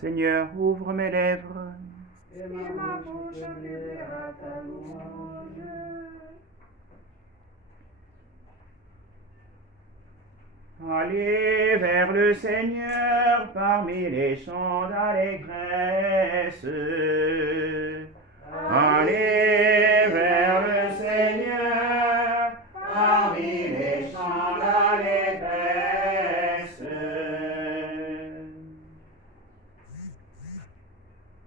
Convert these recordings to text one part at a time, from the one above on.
Seigneur, ouvre mes lèvres. Et ma bouche publiera ta louange. Allez vers le Seigneur parmi les chants d'allégresse. Allez vers le Seigneur parmi les chants d'allégresse.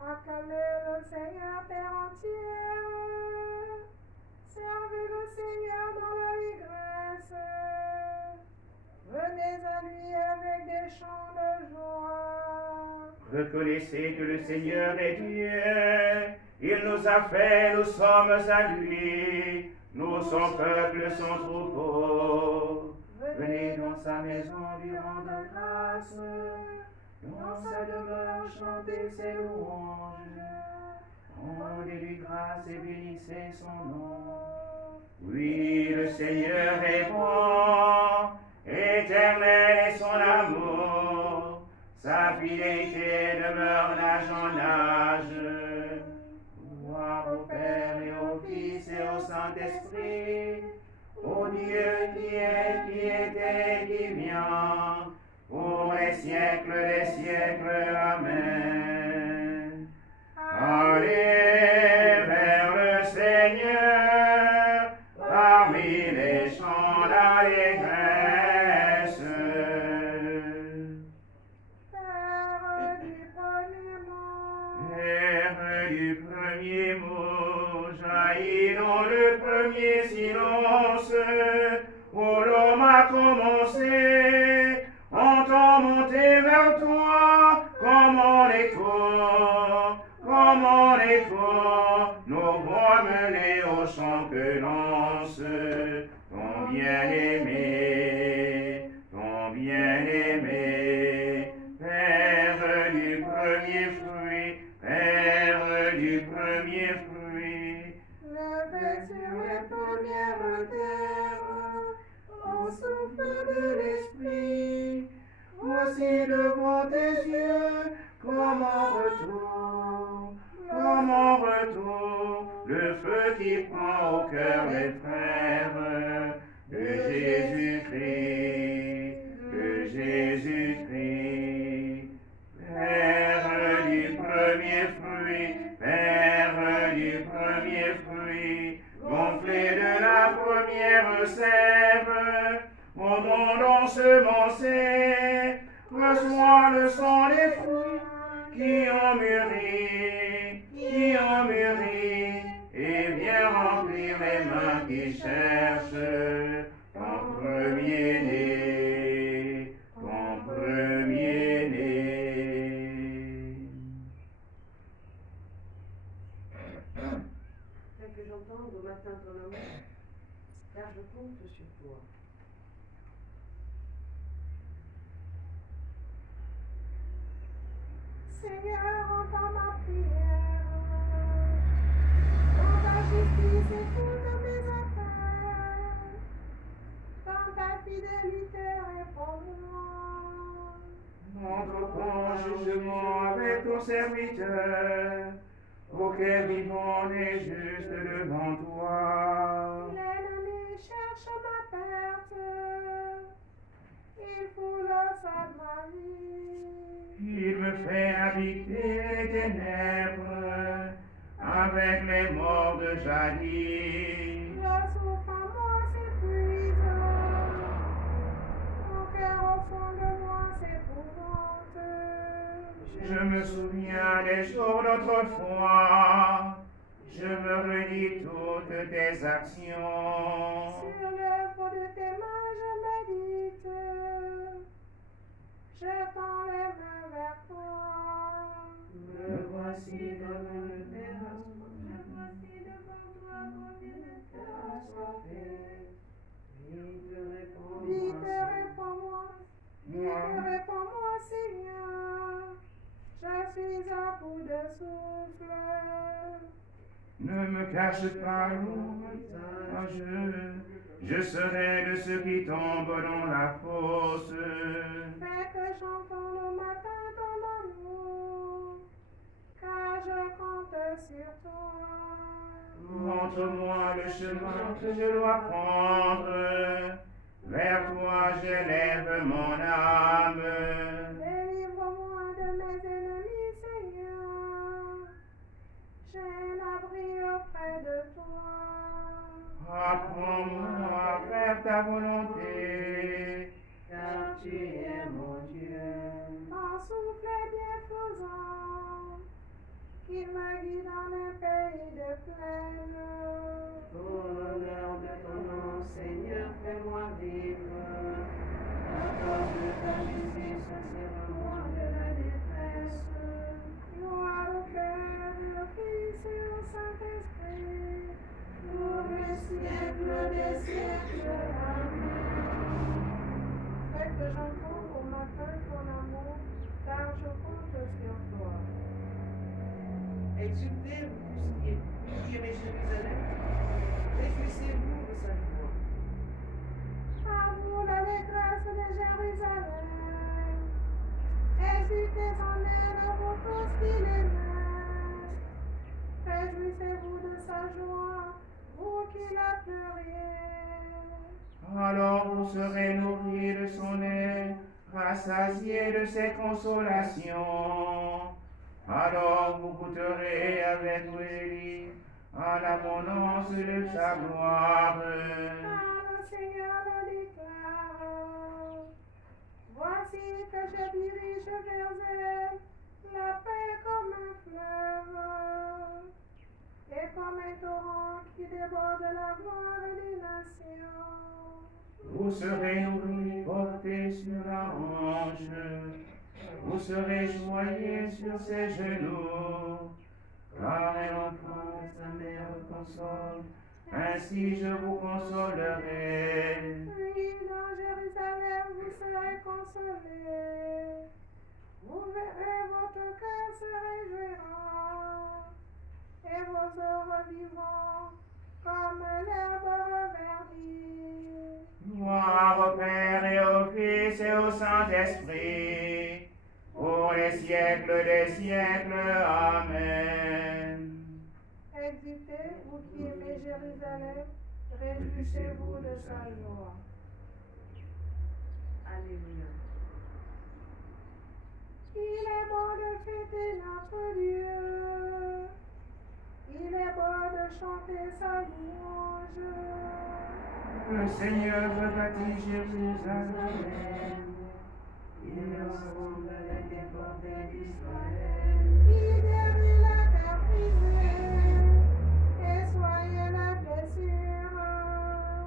Acclamez le Seigneur terre entière. Servez le Seigneur dans l'allégresse. Venez à lui avec des chants de joie. Reconnaissez que le Seigneur est Dieu. Il nous a fait, nous sommes à lui. Nous, son peuple, son troupeau. Venez dans sa maison lui rendre grâce. Dans sa demeure chanter ses louanges. Rendez-lui grâce et bénissez son nom. Oui, le Seigneur est bon. Éternel est son amour, sa fidélité demeure d'âge en âge. Gloire au Père et au Fils et au Saint-Esprit, au Dieu qui était, qui vient, pour les siècles des siècles. Amen. Allez vers le Seigneur, parmi les chants d'allégresse. Premier mot jaillit dans le premier silence où l'homme a commencé. Entends monter vers toi comme en écho, nos voix mêlées au chant que lance ton bien-aimé, Père du premier fruit, Père du premier fruit. Levé sur les premières terres, au souffle de l'Esprit, voici devant tes yeux, comme en retour, le feu qui prend au cœur les frères de Jésus-Christ, Père du premier fruit, gonflé de la première sève, au monde ensemencé, reçois le sang des fruits qui ont mûri, et viens remplir les mains qui cherchent ton premier-né. Fais que j'entende au matin ton amour, car je compte sur toi. Seigneur, entends ma prière. Dans ta justice, écoute mes appels. Dans ta fidélité, réponds-moi. Entre ton jugement avec ton serviteur, auquel vivant est juste devant toi. L'ennemi cherche ma perte. Il foule le sang de ma vie. Il me fait habiter les ténèbres avec les morts de jadis. La souffrance s'épuise. Mon cœur au fond de moi s'épouvante. Je me souviens des jours d'autrefois. Je me redis toutes tes actions. Sur l'œuvre de tes mains, je médite. Je tends les mains vers toi. Me voici devant le terrassement. Me voici devant toi, mon Dieu de cœur assoiffé. Vite réponds-moi, Seigneur. Je suis à bout de souffle. Ne me cache pas l'ombre, Je serai de ceux qui tombent dans la fosse. Fais que j'entende au matin ton amour, car je compte sur toi. Montre-moi le chemin que je dois prendre. Vers toi j'élève mon âme. Délivre-moi de mes ennemis, Seigneur. J'ai un abri auprès de toi. Apprends-moi à faire ta volonté, car tu es mon Dieu. Ton souffle est bienfaisant, qu'il me guide dans un pays de plaine. Pour l'honneur de ton nom, Seigneur, fais-moi vivre. Accorde ta justice, tire-moi de la détresse. Gloire au Père, au Fils et au Saint-Esprit, Pour le siècle des siècles. Amen. fais que j'entende au matin ton amour, car je compte sur toi. Exultez, vous qui aimez Jérusalem. Réjouissez-vous de sa joie. À vous l'allégresse de Jérusalem, exultez en elle, vous tous qui l'aimez. Réjouissez-vous de sa joie, vous qui la pleuriez. Alors vous serez nourris de son lait, rassasiés de ses consolations. Alors vous goûterez avec lui à l'abondance de sa gloire. Car le Seigneur le déclare. Voici que je dirige vers elle la paix comme un fleuve et comme un torrent qui déborde la gloire des nations. Vous serez nourris, portés sur la hanche. Vous serez choyés sur ses genoux. Car un enfant et sa mère console. Ainsi je vous consolerai. Oui, dans Jérusalem vous serez consolés. Vous verrez votre cœur se réjouira et vos os revivront comme l'herbe reverdie. Gloire au Père et au Fils et au Saint-Esprit, pour les siècles des siècles. Amen. Exultez, vous qui aimez Jérusalem, réjouissez-vous de sa joie. Alléluia. Il est bon de fêter notre Dieu. Il est bon de chanter sa louange. Le Seigneur rebâtit Jérusalem. Il rassemble les déportés d'Israël. Il guérit la terre brisée et soigne la blessure.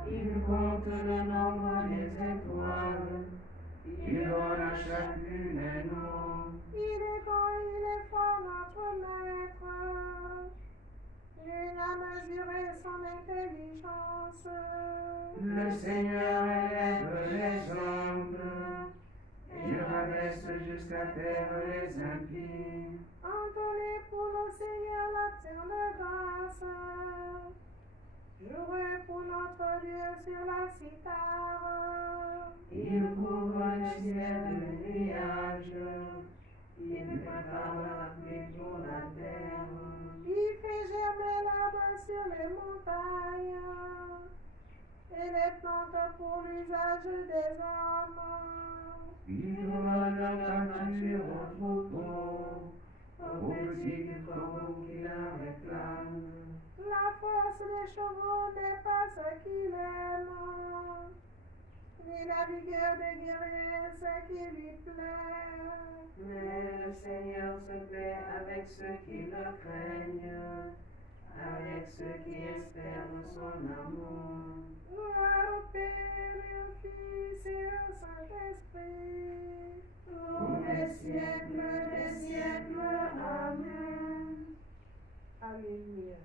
Il compte le nombre des étoiles. Il donne à chacune un nom. Il est bon, il est fort, notre maître. Nul n'a mesuré son intelligence. Le Seigneur élève les hommes. Il rabaisse jusqu'à terre les impies. Entonnez pour le Seigneur l'action de grâce. Jouez pour notre Dieu sur la cithare. Il couvre le ciel de nuages. Il prépare la pluie pour la terre. Il fait germer l'arbre sur les montagnes et les plantes pour l'usage des hommes. Il donne la pâture au troupeau, aux petits troupeaux qui la réclament. La force des chevaux n'est pas ce qu'il aime, ni la vigueur des guerriers ce qui lui plaît. Mais le Seigneur se plaît avec ceux qui le craignent, avec ceux qui espèrent de son amour. Gloire au Père et au Fils et au Saint-Esprit, Pour les siècles des siècles. Amen. Alléluia.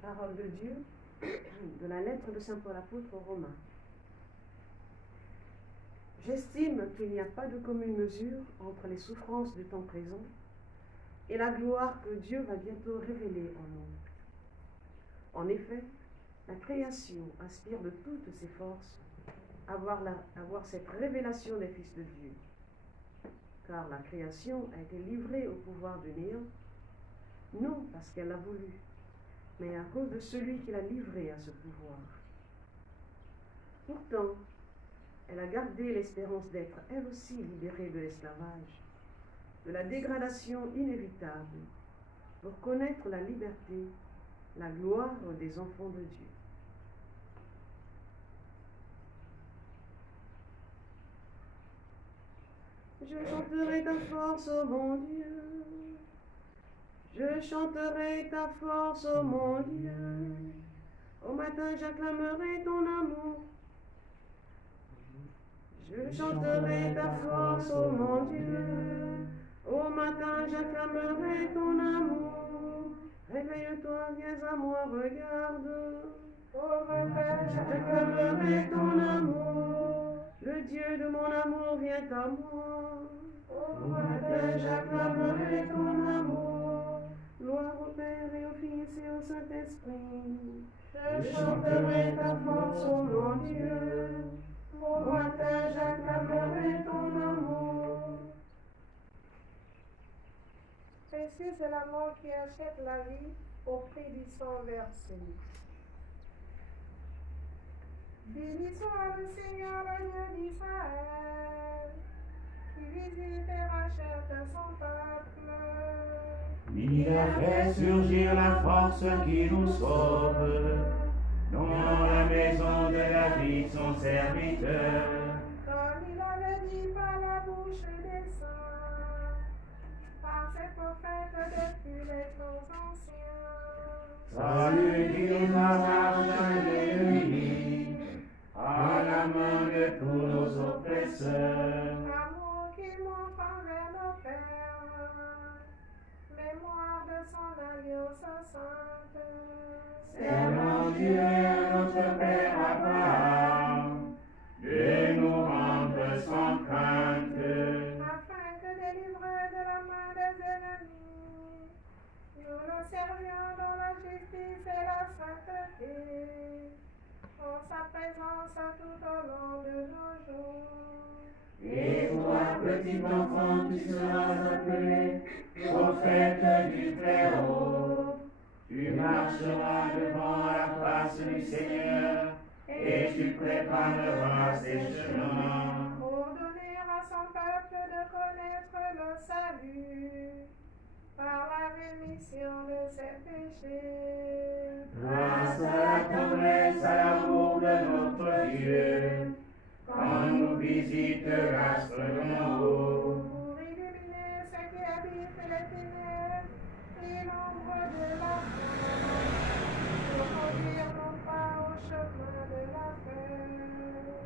parole de Dieu de la lettre de Saint Paul apôtre aux Romains. J'estime qu'il n'y a pas de commune mesure entre les souffrances du temps présent et la gloire que Dieu va bientôt révéler en nous. En effet, la création aspire de toutes ses forces à voir cette révélation des fils de Dieu. Car la création a été livrée au pouvoir du néant, non parce qu'elle l'a voulu, mais à cause de celui qui l'a livrée à ce pouvoir. Pourtant, elle a gardé l'espérance d'être elle aussi libérée de l'esclavage, de la dégradation inévitable, pour connaître la liberté, la gloire des enfants de Dieu. Je chanterai ta force, ô mon Dieu. Je chanterai ta force, ô mon Dieu. Au matin, j'acclamerai ton amour. Je chanterai ta force, ô mon Dieu. Au matin, j'acclamerai ton amour. Réveille-toi, viens à moi, regarde. Pauvre Père, J'acclamerai ton amour. Le Dieu de mon amour vient à moi. Au matin, j'acclamerai ton amour. Gloire au Père et au Fils et au Saint-Esprit. Je chanterai ta force, ô mon Dieu. Au matin, j'acclamerai ton amour. précieux est la mort qui achète la vie au prix du sang versé. Béni soit le Seigneur, le Dieu d'Israël, qui visite et rachète son peuple. Il a fait surgir la force qui nous sauve, dans la maison de la vie de son serviteur. Comme il avait dit par la bouche des saints, par ses prophètes depuis les temps anciens. Salut qui nous arrache de l'ennemi, à la main de tous nos oppresseurs. Amour qu'il montre envers nos pères, mémoire de son alliance sainte. Serment Dieu à notre Père Abraham, de nous rendre sans crainte. Afin que délivrés de la main des ennemis, nous nous servions dans la justice et la sainteté, en sa présence tout au long de nos jours. Et toi, petit enfant, tu seras appelé prophète du Très-Haut. Tu marcheras devant la face du Seigneur et tu prépareras ses chemins. Pour donner à son peuple de connaître le salut par la rémission de ses péchés. Grâce à la tendresse, à l'amour de notre Dieu, quand nous visite l'astre d'en haut. Pour illuminer ceux qui habitent les ténèbres et l'ombre de la mort, pour conduire nos pas au chemin de la paix.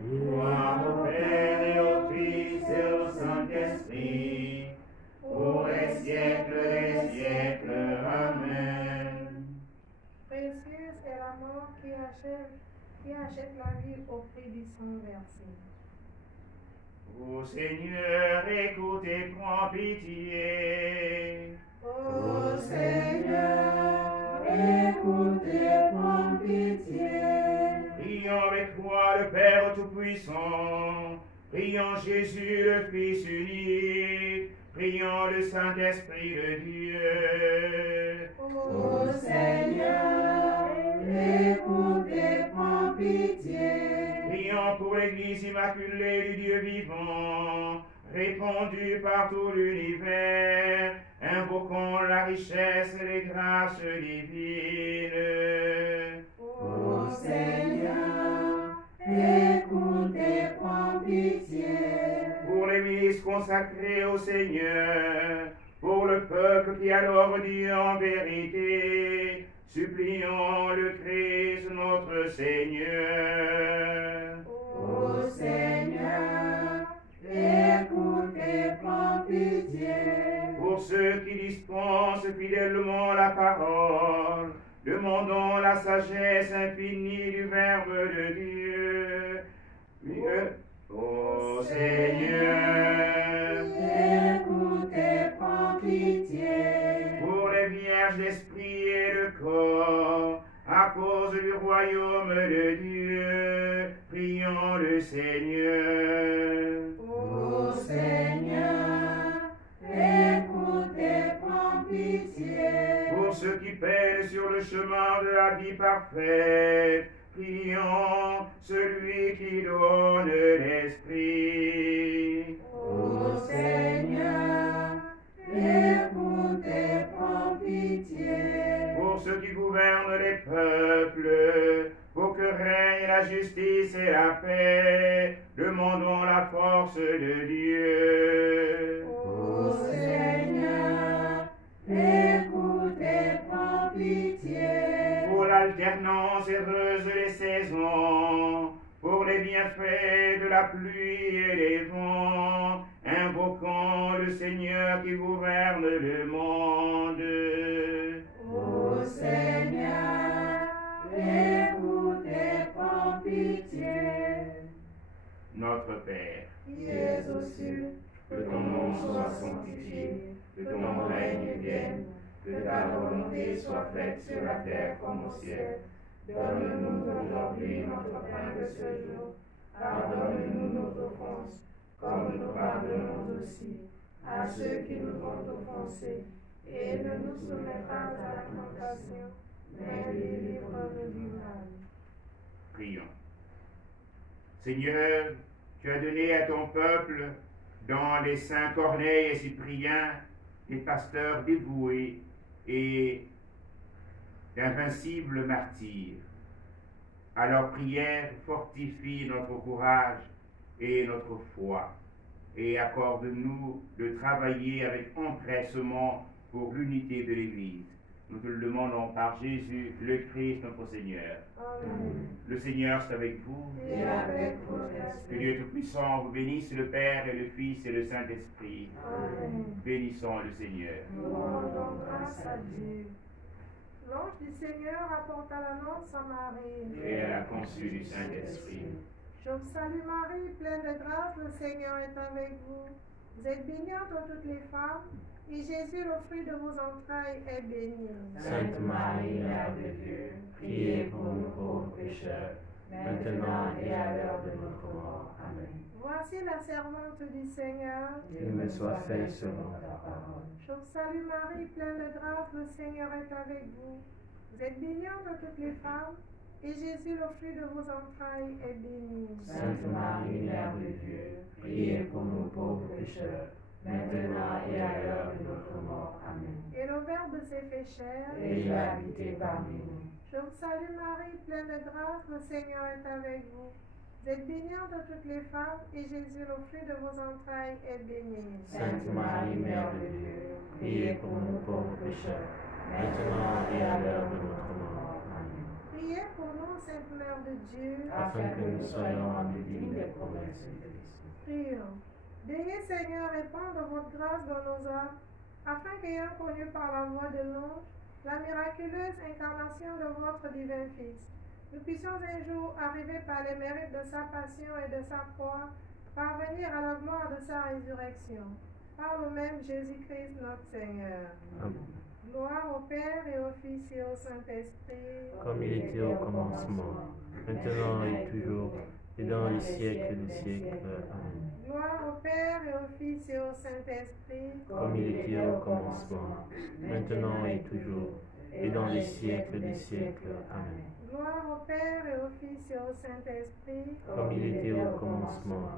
Gloire au Père et au Fils et au Saint-Esprit, pour les siècles des siècles. Amen. Précieuse est la mort qui achète la vie au prix du sang versé. Ô Seigneur, écoute et prends pitié. Ô Seigneur, écoute et prends pitié. Prions avec toi le Père Tout-Puissant. Prions Jésus, le Fils unique. Prions le Saint-Esprit de Dieu. Ô Seigneur, écoute et prends pitié. Prions pour l'Église immaculée du Dieu vivant, répandue par tout l'univers, invoquons la richesse et les grâces divines. Ô Seigneur, écoute et prends pitié. Pour l'Église consacrée au Seigneur, pour le peuple qui adore Dieu en vérité, supplions le Christ notre Seigneur. Ô Seigneur, écoute et prends pitié. Pour ceux qui dispensent fidèlement la parole, demandons la sagesse infinie du Verbe de Dieu. Ô Seigneur, écoute et prends pitié. pour les vierges d'esprit et de corps, à cause du royaume de Dieu, prions le Seigneur. Ô Seigneur, écoute et prends pitié. Pour ceux qui peinent sur le chemin de la vie parfaite, prions celui qui donne l'esprit. Ô Seigneur, écoute et prends pitié. Pour ceux qui gouvernent les peuples, pour que règne la justice et la paix, demandons la force de Dieu. Ô Seigneur, écoute et prends pitié. Pour l'alternance heureuse des saisons, pour les bienfaits de la pluie et des vents, invoquons le Seigneur qui gouverne le monde. Ô Seigneur, écoute et prends pitié. Notre Père, Qui es aux cieux, que ton nom soit sanctifié, que ton règne vienne, que ta volonté soit faite sur la terre comme au ciel. donne-nous aujourd'hui notre pain de ce jour. Pardonne-nous nos offenses, comme nous pardonnons aussi à ceux qui nous ont offensés. Et ne nous soumets pas à la tentation, mais délivre-nous du mal. Prions. Seigneur, tu as donné à ton peuple, dans les saints Corneille et Cyprien, des pasteurs dévoués et d'invincibles martyrs. À leur prière, fortifie notre courage et notre foi, et accorde-nous de travailler avec empressement pour l'unité de l'Église. Nous te le demandons par Jésus, le Christ, notre Seigneur. Amen. Le Seigneur soit avec vous. Et avec votre Que esprit. Dieu Tout-Puissant vous bénisse, le Père et le Fils et le Saint-Esprit. Amen. Bénissons le Seigneur. Nous rendons grâce à Dieu. L'ange du Seigneur apporta l'annonce à Marie. Et à la conçue du Saint-Esprit. Je vous salue Marie, pleine de grâce, le Seigneur est avec vous. Vous êtes bénie entre toutes les femmes, et Jésus, le fruit de vos entrailles, est béni. Sainte Marie, Mère de Dieu, priez pour nous pauvres pécheurs, maintenant et à l'heure de notre mort. Amen. Voici la servante du Seigneur. Qu'il me soit fait selon ta parole. Je vous salue Marie, pleine de grâce, le Seigneur est avec vous. Vous êtes bénie entre toutes les femmes, et Jésus, le fruit de vos entrailles, est béni. Sainte Marie, Mère de Dieu, priez pour nous pauvres pécheurs, maintenant et à l'heure de notre mort. Amen. Et le Verbe s'est fait chair. Et il a habité parmi nous. Je vous salue Marie, pleine de grâce, le Seigneur est avec vous. Vous êtes bénie entre toutes les femmes, et Jésus, le fruit de vos entrailles, est béni. Sainte Marie, Mère de Dieu, priez pour nous pauvres pécheurs, maintenant et à l'heure de notre mort. Amen. Priez pour nous, Sainte Mère de Dieu. Afin que nous soyons rendus dignes des promesses de Christ. Prions. Daignez, Seigneur, répandre votre grâce dans nos âmes, afin qu'ayant connu par la voix de l'ange la miraculeuse incarnation de votre divin Fils, nous puissions un jour arriver par les mérites de sa passion et de sa croix, parvenir à la gloire de sa résurrection. Par le même Jésus-Christ notre Seigneur. Amen. Gloire au Père et au Fils et au Saint-Esprit. Comme il était au commencement, maintenant et toujours, et dans les siècles des siècles. Amen. Gloire au Père et au Fils et au Saint-Esprit. Comme il était au commencement, maintenant et toujours, et dans les siècles des siècles. Amen. Gloire au Père et au Fils et au Saint-Esprit. Comme il était au commencement,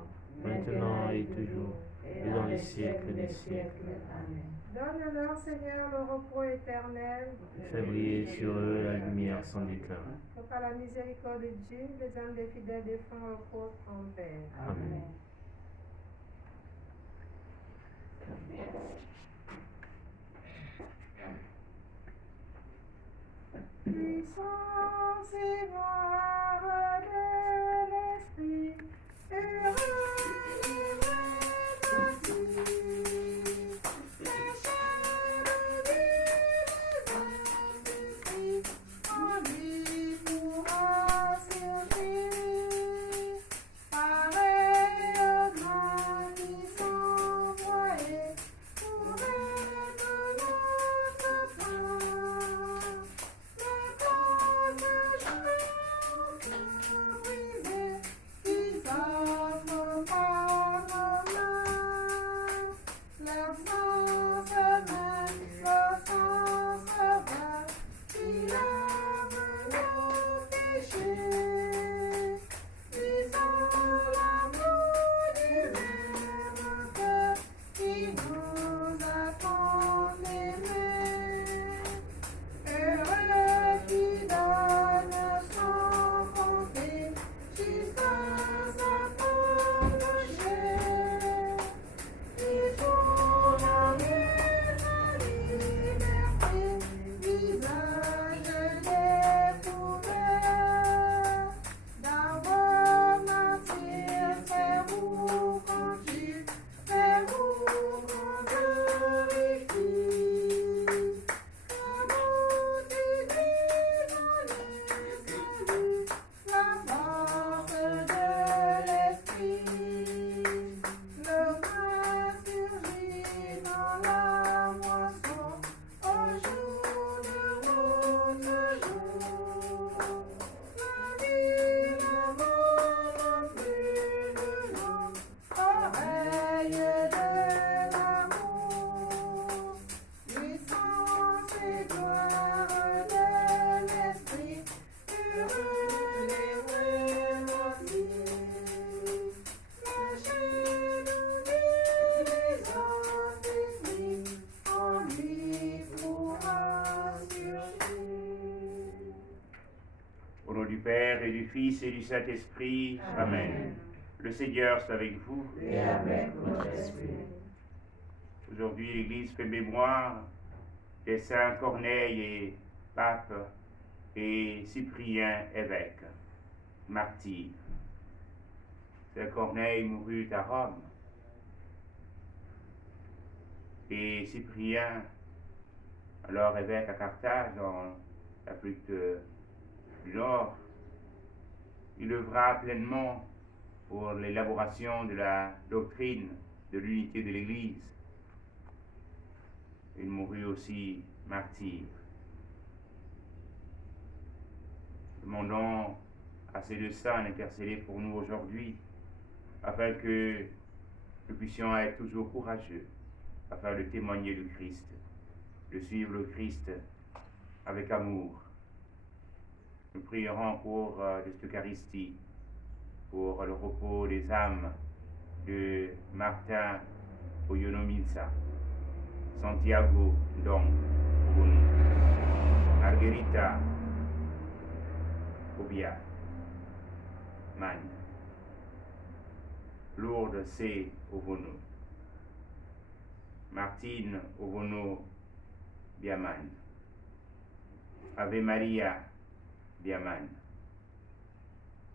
maintenant et toujours, et dans les siècles des siècles. Amen. Donne-leur, Seigneur, le repos éternel. Fais briller sur eux la lumière sans déclin. Que par la miséricorde de Dieu, les âmes des fidèles défunts reposent en paix. Amen. Puissance et gloire de l'Esprit, heureux les vaincus. La chair de Dieu, les âmes du Christ, Père et du Fils et du Saint-Esprit. Amen. Le Seigneur soit avec vous. Et avec votre esprit. Aujourd'hui, l'Église fait mémoire des saints Corneille et Pape et Cyprien évêque, martyr. Saint Corneille mourut à Rome et Cyprien, alors évêque à Carthage dans l'Afrique du Nord, il œuvra pleinement pour l'élaboration de la doctrine de l'unité de l'Église. Il mourut aussi martyr. Demandons à ces deux saints d'intercéder pour nous aujourd'hui, afin que nous puissions être toujours courageux, afin de témoigner du Christ, de suivre le Christ avec amour. Nous prierons pour cette Eucharistie, pour le repos des âmes de Martin Oyonominsa, Santiago Dong, Margherita Obia, Man, Lourdes C. Ovono, Martine Ovono Biaman, Ave Maria Biaman.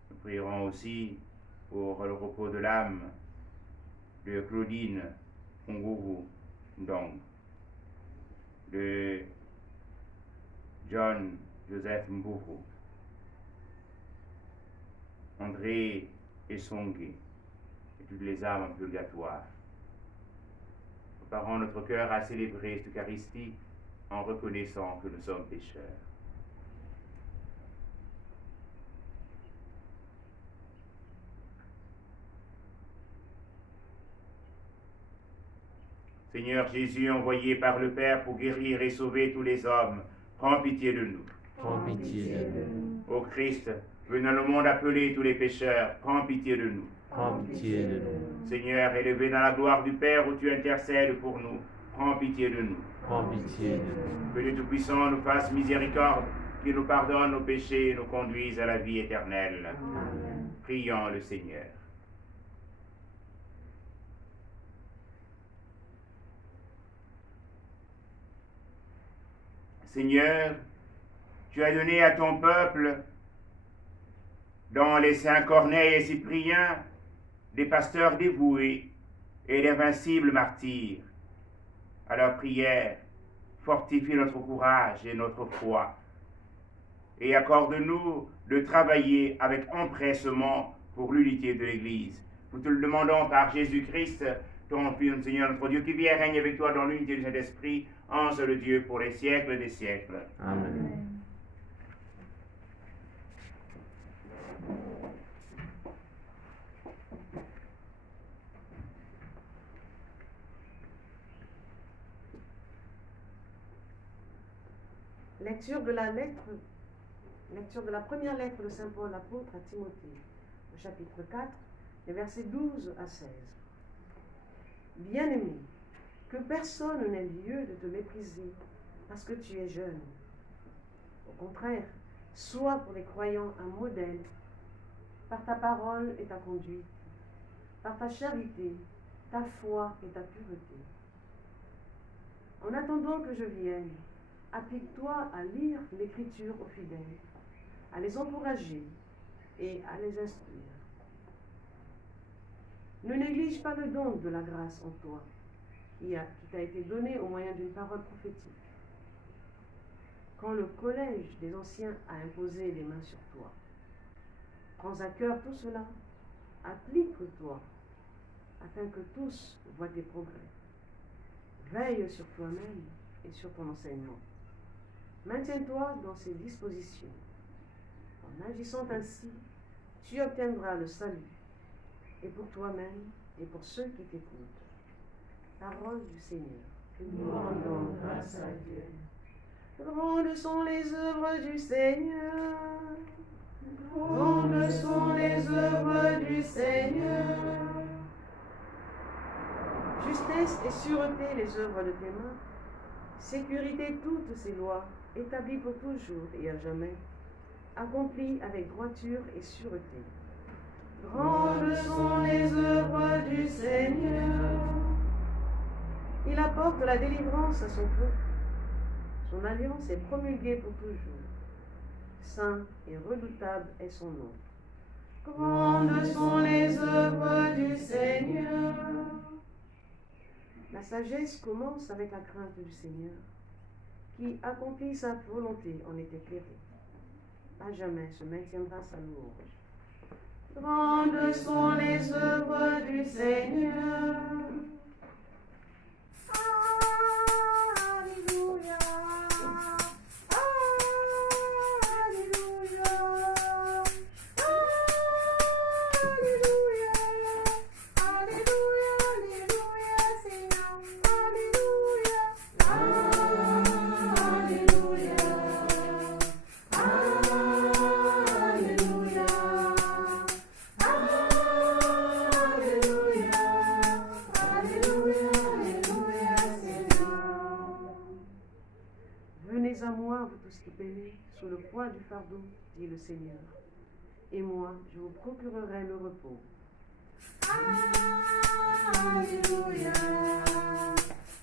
Nous prierons aussi pour le repos de l'âme de Claudine Ongovu Ndong, de John Joseph Mboko, André Essongue et toutes les âmes en purgatoire. Préparons notre cœur à célébrer cette Eucharistie en reconnaissant que nous sommes pécheurs. Seigneur Jésus, envoyé par le Père pour guérir et sauver tous les hommes, prends pitié de nous. Prends pitié de nous. Ô Christ, venant au monde appeler tous les pécheurs, prends pitié de nous. Prends pitié de nous. Seigneur, élevé dans la gloire du Père où tu intercèdes pour nous, prends pitié de nous. Prends pitié de nous. Que Dieu Tout-Puissant nous fasse miséricorde, qu'il nous pardonne nos péchés et nous conduise à la vie éternelle. Amen. Prions le Seigneur. Seigneur, tu as donné à ton peuple, dans les saints Corneille et Cyprien, des pasteurs dévoués et d'invincibles martyrs. À leur prière, fortifie notre courage et notre foi, et accorde-nous de travailler avec empressement pour l'unité de l'Église. Nous te le demandons par Jésus-Christ, ton Fils, Seigneur notre Dieu, qui vient et règne avec toi dans l'unité du Saint-Esprit, en seul Dieu pour les siècles des siècles. Amen. Lecture de la première lettre de Saint Paul apôtre à Timothée, au chapitre 4, les versets 12 à 16. Bien-aimé, que personne n'ait lieu de te mépriser parce que tu es jeune. Au contraire, sois pour les croyants un modèle par ta parole et ta conduite, par ta charité, ta foi et ta pureté. En attendant que je vienne, applique-toi à lire l'Écriture aux fidèles, à les encourager et à les instruire. Ne néglige pas le don de la grâce en toi, qui t'a été donné au moyen d'une parole prophétique. Quand le collège des anciens a imposé les mains sur toi, prends à cœur tout cela, applique-toi, afin que tous voient tes progrès. Veille sur toi-même et sur ton enseignement. Maintiens-toi dans ces dispositions. En agissant ainsi, tu obtiendras le salut, et pour toi-même et pour ceux qui t'écoutent. Parole du Seigneur. Nous rendons grâce à Dieu. Grandes sont les œuvres du Seigneur. Grandes sont les œuvres du Seigneur. Justesse et sûreté les œuvres de tes mains. Sécurité toutes ces lois, établies pour toujours et à jamais. accomplis avec droiture et sûreté. Grandes sont les œuvres du Seigneur. Il apporte la délivrance à son peuple. Son alliance est promulguée pour toujours. Saint et redoutable est son nom. Grandes sont les œuvres du Seigneur. La sagesse commence avec la crainte du Seigneur, qui accomplit sa volonté en est éclairé. À jamais se maintiendra sa louange. Grandes sont les œuvres du Seigneur. Alléluia. Alléluia. Alléluia. Alléluia. Alléluia, Seigneur. Alléluia. Alléluia. Alléluia. Alléluia. Alléluia, Seigneur. Venez à moi, vous tous qui peinez, sous le poids du fardeau, dit le Seigneur, et moi, je vous procurerai le repos. Alléluia.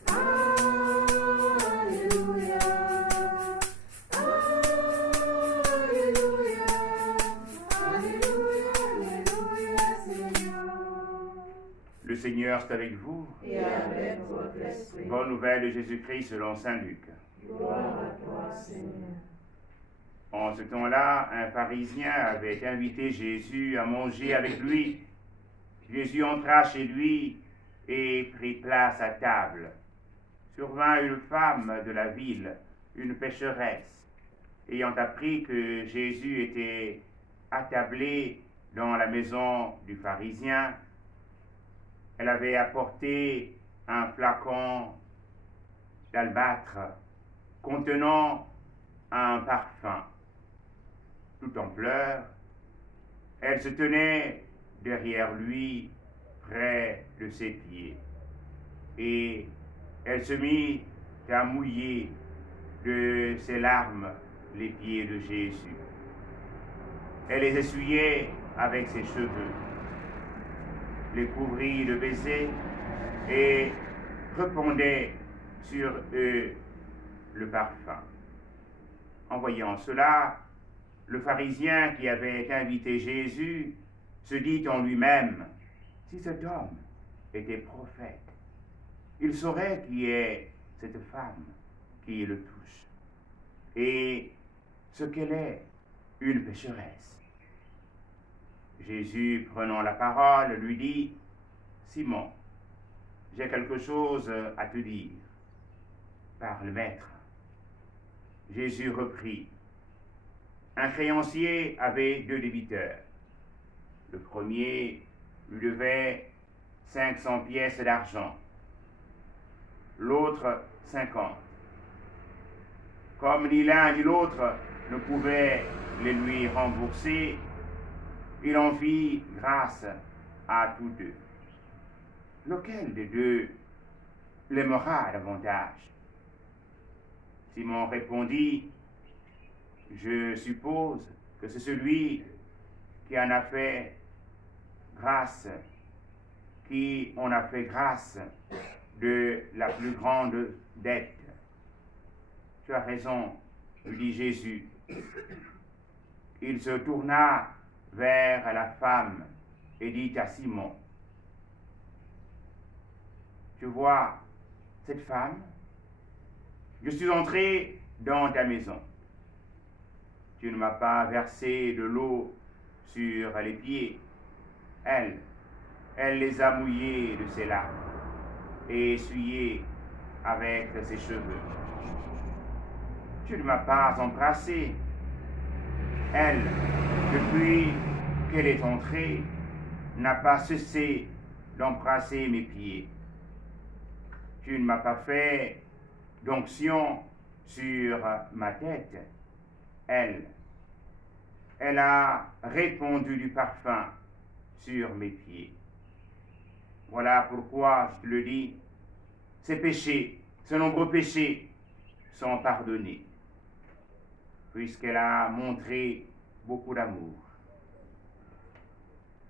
Alléluia. Alléluia. Alléluia. Alléluia, Seigneur. Le Seigneur est avec vous. Et avec votre esprit. Bonne nouvelle de Jésus-Christ selon saint Luc. Gloire à toi, Seigneur. En ce temps-là, un pharisien avait invité Jésus à manger avec lui. Jésus entra chez lui et prit place à table. Survint une femme de la ville, une pécheresse. Ayant appris que Jésus était attablé dans la maison du pharisien, elle avait apporté un flacon d'albâtre contenant un parfum. Tout en pleurs, elle se tenait derrière lui, près de ses pieds, et elle se mit à mouiller de ses larmes les pieds de Jésus. Elle les essuyait avec ses cheveux, les couvrit de baisers et répandait sur eux le parfum. En voyant cela, le pharisien qui avait invité Jésus se dit en lui-même, si cet homme était prophète, il saurait qui est cette femme qui le touche et ce qu'elle est, une pécheresse. Jésus, prenant la parole, lui dit, Simon, j'ai quelque chose à te dire. Parle, maître. Jésus reprit, un créancier avait 2 débiteurs. Le premier lui devait 500 pièces d'argent, l'autre 50. Comme ni l'un ni l'autre ne pouvait les lui rembourser, il en fit grâce à tous deux. Lequel des deux l'aimera davantage? Simon répondit, je suppose que c'est celui qui en a fait grâce, qui en a fait grâce de la plus grande dette. Tu as raison, lui dit Jésus. Il se tourna vers la femme et dit à Simon, tu vois cette femme? Je suis entré dans ta maison. Tu ne m'as pas versé de l'eau sur les pieds. Elle les a mouillés de ses larmes et essuyés avec ses cheveux. Tu ne m'as pas embrassé. Elle, depuis qu'elle est entrée, n'a pas cessé d'embrasser mes pieds. Tu ne m'as pas fait d'onction sur ma tête. Elle a répandu du parfum sur mes pieds. Voilà pourquoi je te le dis, ces péchés, ces nombreux péchés sont pardonnés, puisqu'elle a montré beaucoup d'amour.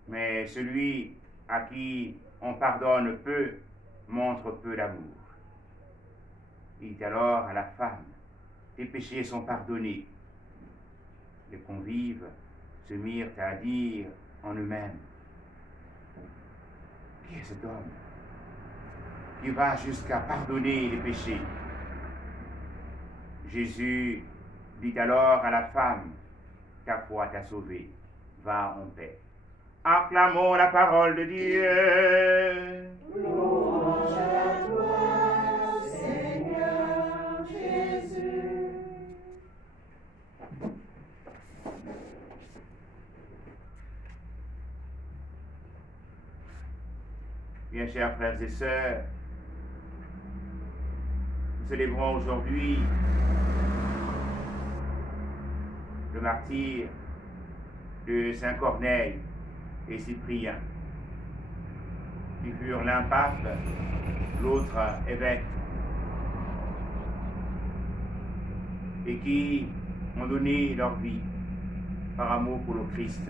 Mais celui à qui on pardonne peu montre peu d'amour. Il dit alors à la femme, tes péchés sont pardonnés. Les convives se mirent à dire en eux-mêmes, qui est cet homme qui va jusqu'à pardonner les péchés? Jésus dit alors à la femme, ta foi t'a sauvée, va en paix. Acclamons la parole de Dieu. Louange à toi, Seigneur Jésus. Bien chers frères et sœurs, nous célébrons aujourd'hui le martyre de Saint Corneille et Cyprien, qui furent l'un pape, l'autre évêque, et qui ont donné leur vie par amour pour le Christ.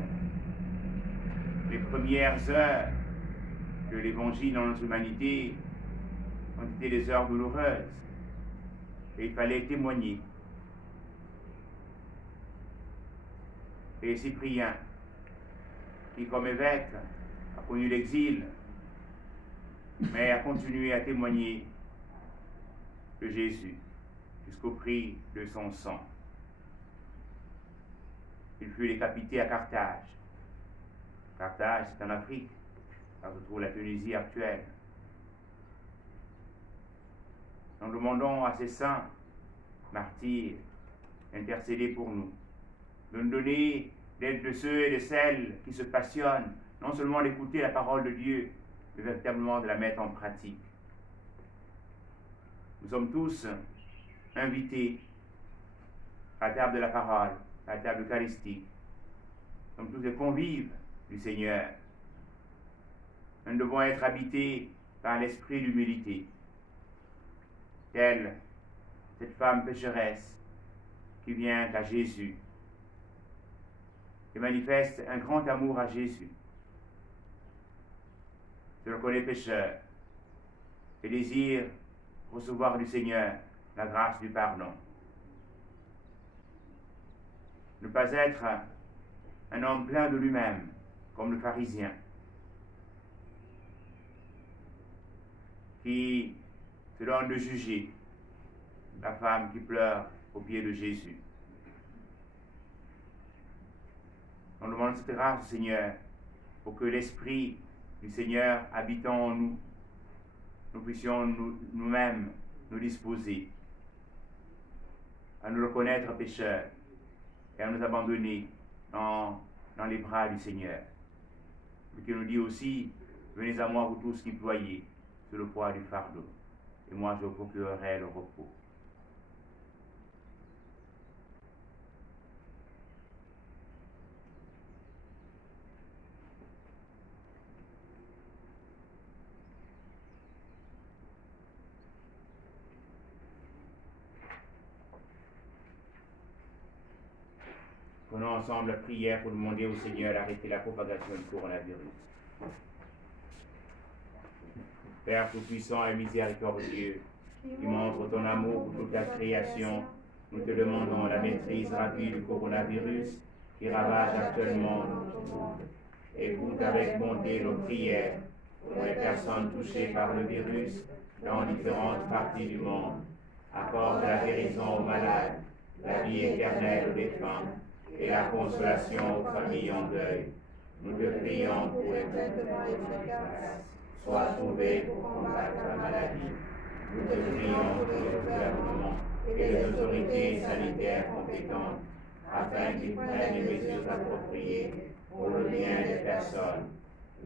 Les premières heures de l'Évangile dans notre humanité ont été des heures douloureuses, et il fallait témoigner. Et Cyprien, qui comme évêque a connu l'exil, mais a continué à témoigner de Jésus jusqu'au prix de son sang. Il fut décapité à Carthage. Carthage, c'est en Afrique, là se trouve la Tunisie actuelle. Nous demandons à ces saints martyrs d'intercéder pour nous, de nous donner l'aide de ceux et de celles qui se passionnent, non seulement d'écouter la parole de Dieu, mais véritablement de la mettre en pratique. Nous sommes tous invités à la table de la parole, à la table eucharistique. Nous sommes tous des convives du Seigneur. Nous devons être habités par l'esprit d'humilité, telle cette femme pécheresse qui vient à Jésus et manifeste un grand amour à Jésus. Se reconnaît pécheur et désire recevoir du Seigneur la grâce du pardon. Ne pas être un homme plein de lui-même, comme le pharisien, qui se donne de juger la femme qui pleure aux pieds de Jésus. On demande cette grâce au Seigneur pour que l'Esprit du Seigneur habitant en nous, nous puissions nous-mêmes nous disposer à nous reconnaître pécheurs et à nous abandonner dans les bras du Seigneur. Mais qui nous dit aussi, venez à moi vous tous qui ployez sous le poids du fardeau, et moi je vous procurerai le repos. Prenons ensemble la prière pour demander au Seigneur d'arrêter la propagation du coronavirus. Père Tout-Puissant et miséricordieux, qui montre ton amour pour toute la création, nous te demandons la maîtrise rapide du coronavirus qui ravage actuellement notre monde. Écoute avec bonté nos prières pour les personnes touchées par le virus dans différentes parties du monde. Accorde la guérison aux malades, la vie éternelle aux défunts et la consolation aux familles en deuil. Nous te prions pour les traitements efficaces. Sois trouvé pour combattre la maladie. Nous te prions pour le gouvernement et les autorités sanitaires compétentes afin qu'ils prennent les mesures appropriées pour le bien des personnes.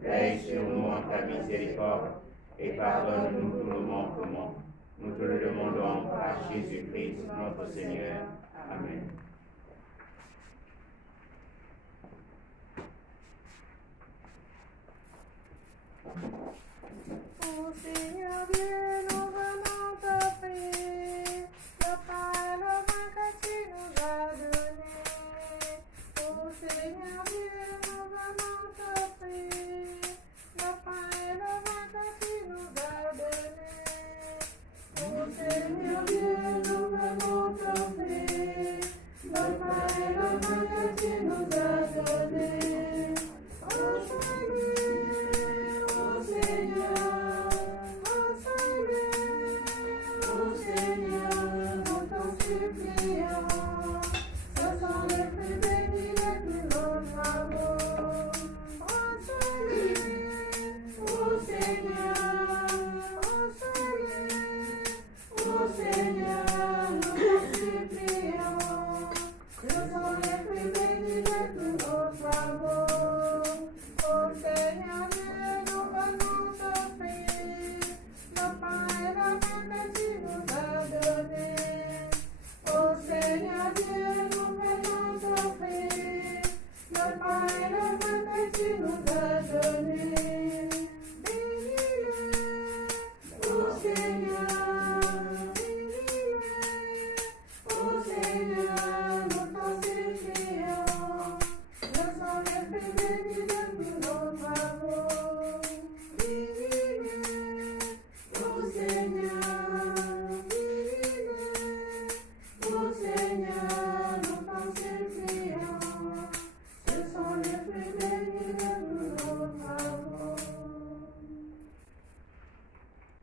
Veille sur nous en ta miséricorde et pardonne-nous tous nos manquements. Nous te le demandons par Jésus-Christ notre Seigneur. Amen. Ô Seigneur Dieu, nous venons t'offrir le pain et le vin que tu nous as donné. Ô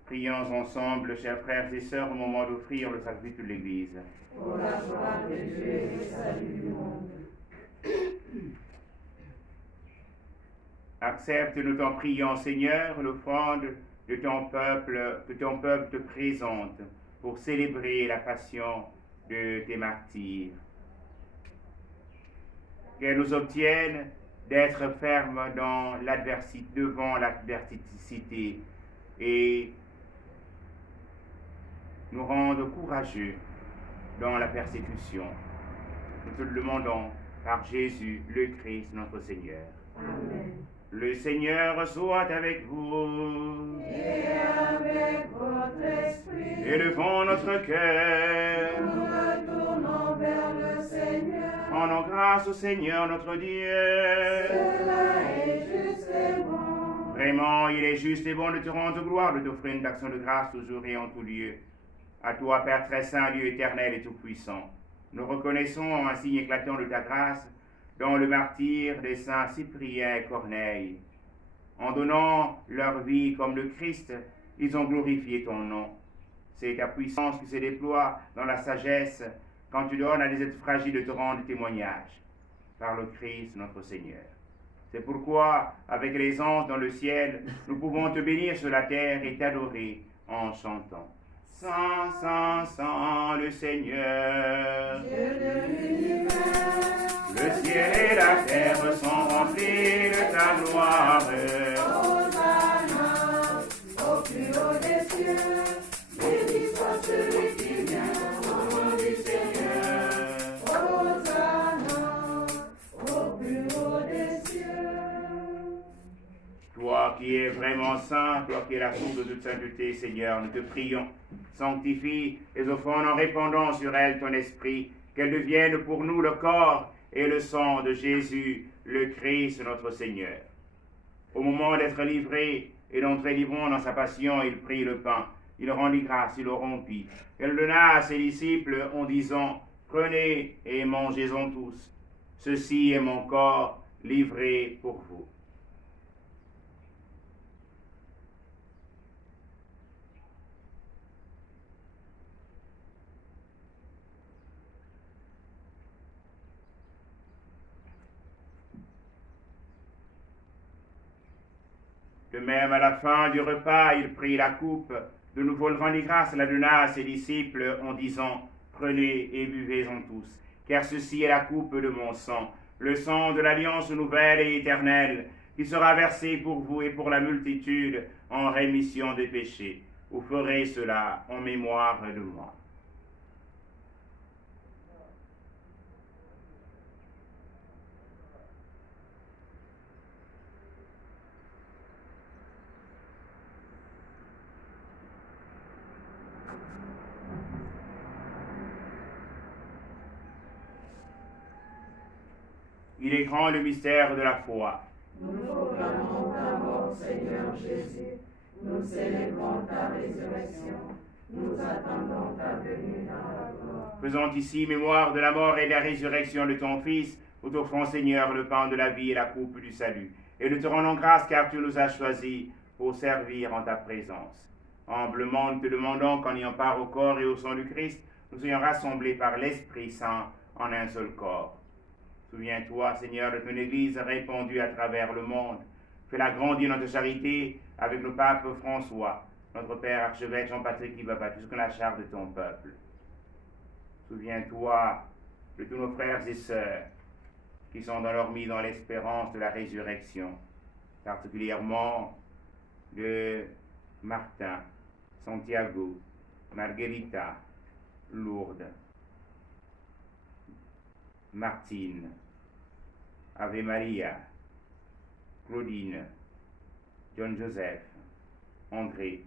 Prions ensemble, chers frères et sœurs, au moment d'offrir le sacrifice de l'Église. Pour la gloire de Dieu et le salut du monde. Accepte, nous t'en prions, Seigneur, l'offrande de ton peuple, que ton peuple te présente pour célébrer la passion de tes martyrs. Qu'elle nous obtienne d'être fermes dans l'adversité, devant l'adversité et nous rende courageux dans la persécution. Nous te le demandons par Jésus, le Christ, notre Seigneur. Amen. Le Seigneur soit avec vous. Et avec votre esprit, Élevons notre cœur. nous retournons vers le Seigneur. Rendons grâce au Seigneur notre Dieu. Cela est juste et bon. Vraiment, il est juste et bon de te rendre gloire, de t'offrir une action de grâce toujours et en tout lieu. À toi, Père très saint, Dieu éternel et tout-puissant, nous reconnaissons un signe éclatant de ta grâce dans le martyre des saints Cyprien et Corneille. En donnant leur vie comme le Christ, ils ont glorifié ton nom. C'est ta puissance qui se déploie dans la sagesse quand tu donnes à des êtres fragiles de te rendre témoignage par le Christ notre Seigneur. C'est pourquoi, avec les anges dans le ciel, nous pouvons te bénir sur la terre et t'adorer en chantant. Saint, Saint, Saint, le Seigneur. Dieu de l'univers, Le ciel et la terre sont remplis de ta gloire. Hosanna, au plus haut des cieux, béni soit celui qui vient au nom du Seigneur. Hosanna, au plus haut des cieux. Toi qui es vraiment saint, toi qui es la source de toute sainteté, Seigneur, nous te prions. Sanctifie les offrandes en répandant sur elles ton esprit, qu'elles deviennent pour nous le corps et le sang de Jésus, le Christ, notre Seigneur. Au moment d'être livré et d'entrer librement dans sa passion, il prit le pain, il rendit grâce, il le rompit, et le donna à ses disciples en disant, « Prenez et mangez-en tous, ceci est mon corps livré pour vous. » De même, à la fin du repas, il prit la coupe, de nouveau le rendit grâce, la donna à ses disciples en disant, « Prenez et buvez-en tous, car ceci est la coupe de mon sang, le sang de l'alliance nouvelle et éternelle, qui sera versé pour vous et pour la multitude en rémission des péchés. Vous ferez cela en mémoire de moi. » Il est grand le mystère de la foi. Nous proclamons ta mort, Seigneur Jésus. Nous célébrons ta résurrection. Nous attendons ta venue dans la gloire. Faisant ici mémoire de la mort et de la résurrection de ton Fils, nous t'offrons, Seigneur, le pain de la vie et la coupe du salut. Et nous te rendons grâce car tu nous as choisis pour servir en ta présence. Humblement, nous te demandons qu'en ayant part au corps et au sang du Christ, nous soyons rassemblés par l'Esprit Saint en un seul corps. Souviens-toi, Seigneur, de ton Église répandue à travers le monde. Fais-la grandir dans ta charité avec le pape François, notre Père archevêque Jean-Patrick Ibaba, jusqu'à la charte de ton peuple. Souviens-toi de tous nos frères et sœurs qui sont endormis dans l'espérance de la résurrection, particulièrement de Martin, Santiago, Margherita, Lourdes, Martine, Ave Maria, Claudine, John Joseph, André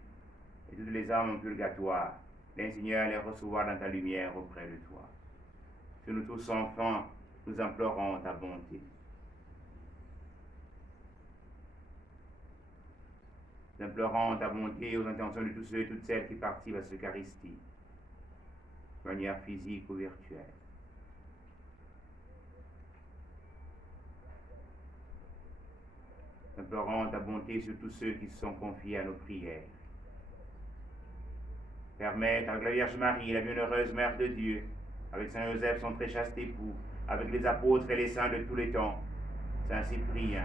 et toutes les âmes en purgatoire, les Seigneur les recevoir dans ta lumière auprès de toi. Sur nous tous enfants, nous implorons ta bonté. Nous implorons ta bonté aux intentions de tous ceux et toutes celles qui participent à cette Eucharistie, de manière physique ou virtuelle. Nous implorons ta bonté sur tous ceux qui se sont confiés à nos prières. permette avec la Vierge Marie, la bienheureuse Mère de Dieu, avec Saint Joseph, son très chaste époux, avec les apôtres et les saints de tous les temps, Saint Cyprien,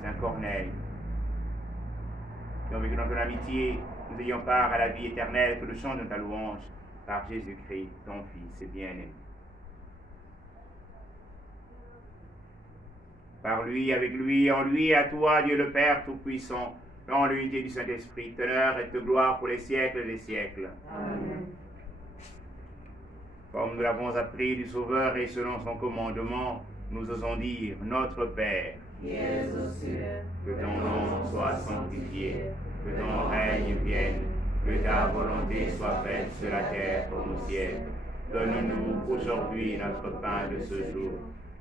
Saint Corneille, qui ont vécu dans ton amitié, nous ayons part à la vie éternelle, que nous chantions ta louange par Jésus-Christ, ton Fils et bien-aimé. Par lui, avec lui, en lui, à toi, Dieu le Père Tout-Puissant, dans l'unité du Saint-Esprit, teneur et de gloire pour les siècles des siècles. Amen. Comme nous l'avons appris du Sauveur et selon son commandement, nous osons dire, Notre Père, Qui es aux cieux, que ton nom soit sanctifié, que ton règne vienne, que ta volonté soit faite sur la terre comme au ciel. Donne-nous aujourd'hui notre pain de ce jour.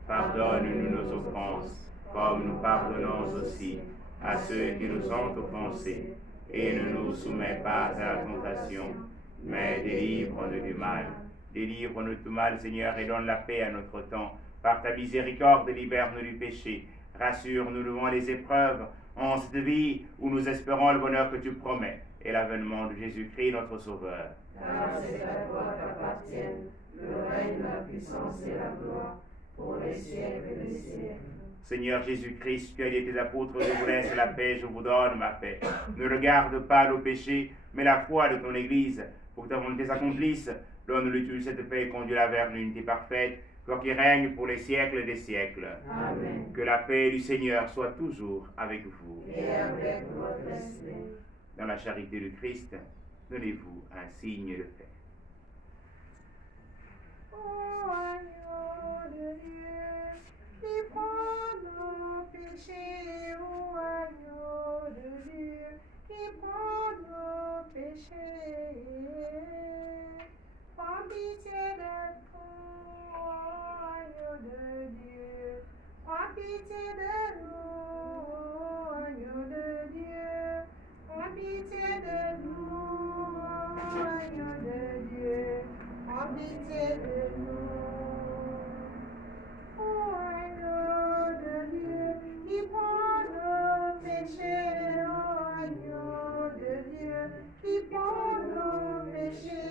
Pardonne-nous nos offenses, comme nous pardonnons aussi à ceux qui nous ont offensés. Et ne nous soumets pas à la tentation, mais délivre-nous du mal. Délivre-nous de tout mal, Seigneur, et donne la paix à notre temps. Par ta miséricorde, libère-nous du péché. Rassure-nous devant les épreuves, en cette vie où nous espérons le bonheur que tu promets et l'avènement de Jésus-Christ, notre Sauveur. car c'est à toi qu'appartiennent le règne, la puissance et la gloire, pour les siècles des siècles. Seigneur Jésus-Christ, tu as dit tes apôtres, je vous laisse la paix, je vous donne ma paix. Ne regarde pas nos péchés, mais la foi de ton Église, pour que ta volonté s'accomplisse. Donne-lui cette paix et conduis-la vers l'unité parfaite, toi qui règnes pour les siècles des siècles. Amen. Que la paix du Seigneur soit toujours avec vous. Et avec votre esprit. Dans la charité du Christ, donnez-vous un signe de paix. Ô agneau de Dieu, qui prend nos péchés, ô agneau de Dieu, qui prend nos péchés. Prends pitié de nous, ô agneau de Dieu, prends pitié de nous, ô agneau de Dieu, prends pitié de nous, ô agneau de Dieu. Prends pitié de nous, ô agneau de Dieu, qui prend nos péchés, ô agneau de Dieu, qui prend nos péchés.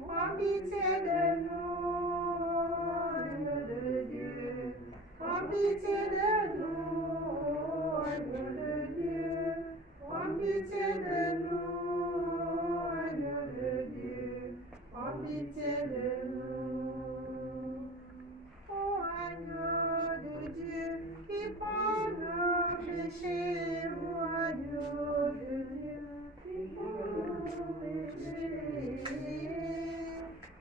Prends pitié de nous, ô agneau de Dieu, prends pitié de nous, ô agneau de Dieu, prends pitié de nous. Prends pitié de nous, ô agneau de Dieu, qui prend nos péchés, ô agneau de Dieu, qui prend nos péchés.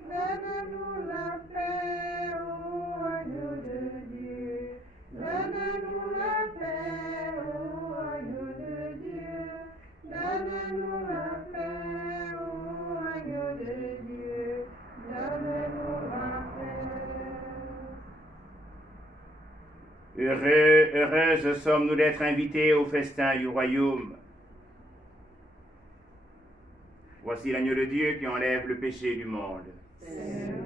Donne-nous la paix, ô agneau de Dieu, donne-nous la paix, ô agneau de Dieu, donne-nous la paix, ô agneau de Dieu. Donne-nous la paix. Heureuses sommes-nous d'être invités au festin du royaume. Voici l'agneau de Dieu qui enlève le péché du monde. Seigneur,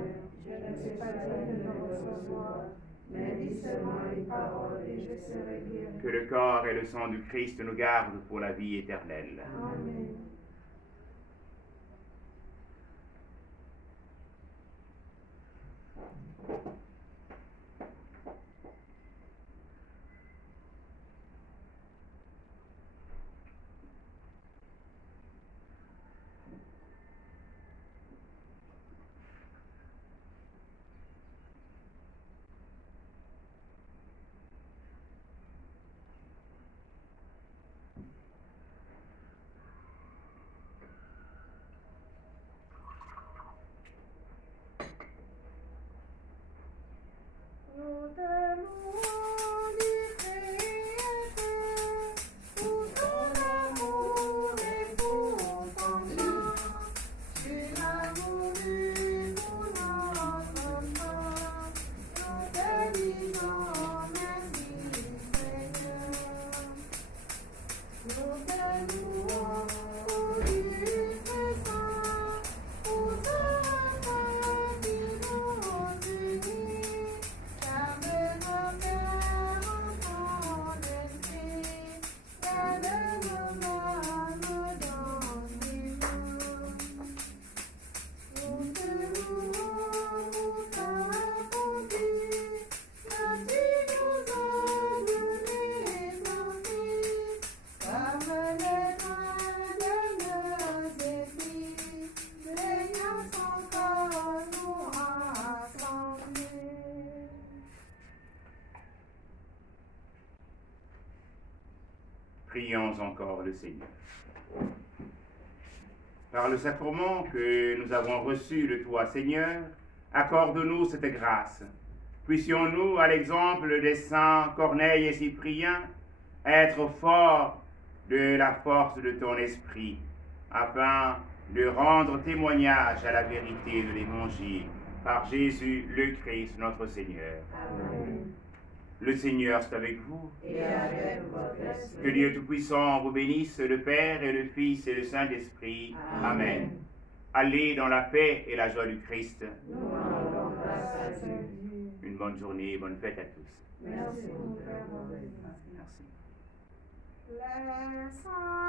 je ne suis pas digne de recevoir, mais dis seulement une parole et je serai guéri. Que le corps et le sang du Christ nous gardent pour la vie éternelle. Amen. Nous te louons du Créateur, pour ton amour et pour ton sang. Tu l'as voulu pour notre sang. Nous te disons merci, Seigneur. Nous te louons pour du présent, pour ce repas qui nous unit. Car de nos cœurs en ton esprit, donne nos âmes Prions encore le Seigneur. Par le sacrement que nous avons reçu de toi, Seigneur, accorde-nous cette grâce. Puissions-nous, à l'exemple des saints Corneille et Cyprien, être forts de la force de ton esprit, afin de rendre témoignage à la vérité de l'Évangile par Jésus le Christ, notre Seigneur. Amen. Le Seigneur soit avec vous. Et avec votre esprit. Que Dieu Tout-Puissant vous bénisse, le Père et le Fils et le Saint-Esprit. Amen. Allez dans la paix et la joie du Christ. Nous rendons grâce à Dieu. Une bonne journée, bonne fête à tous. Merci, mon Père. Merci. Les saints